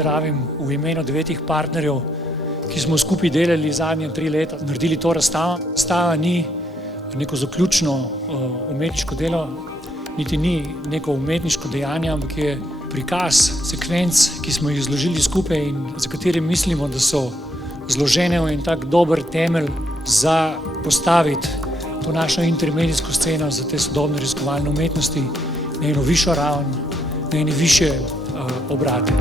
pozdravim v imenu 9 partnerjev, ki smo skupaj delali zadnje 3 leta, naredili to razstavo. Razstava ni neko zaključno umetniško delo, niti ni neko umetniško dejanje, ampak je prikaz sekvenc, ki smo jih zložili skupaj in za katere mislimo, da so zložene v en tak dober temelj za postaviti to našo intermedijsko sceno za te sodobne raziskovalne umetnosti na eno višjo raven, na ene višje obrate.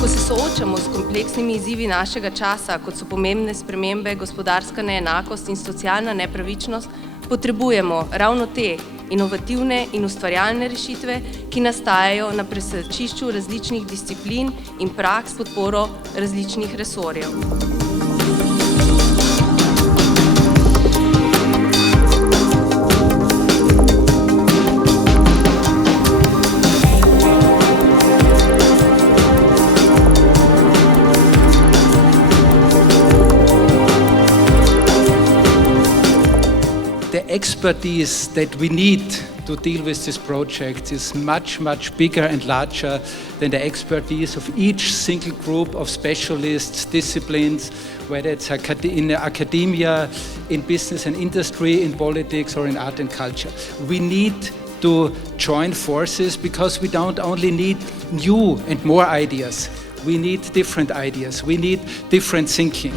Ko se soočamo s kompleksnimi izzivi našega časa, kot so pomembne spremembe, gospodarska neenakost in socialna nepravičnost, potrebujemo ravno te inovativne in ustvarjalne rešitve, ki nastajajo na presečišču različnih disciplin in praks s podporo različnih resorjev. The expertise that we need to deal with this project is much, much bigger and larger than the expertise of each single group of specialists, disciplines, whether it's in academia, in business and industry, in politics or in art and culture. We need to join forces because we don't only need new and more ideas, we need different ideas, we need different thinking.